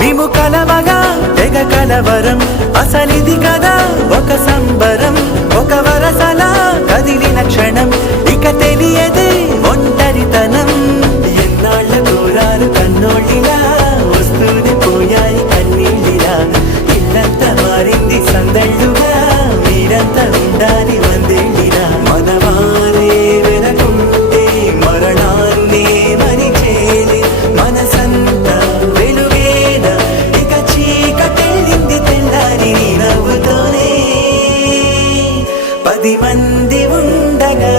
మేము కలవగా తెగ కలవరం అసలిది కదా ఒక సంబ పది మంది ఉండగా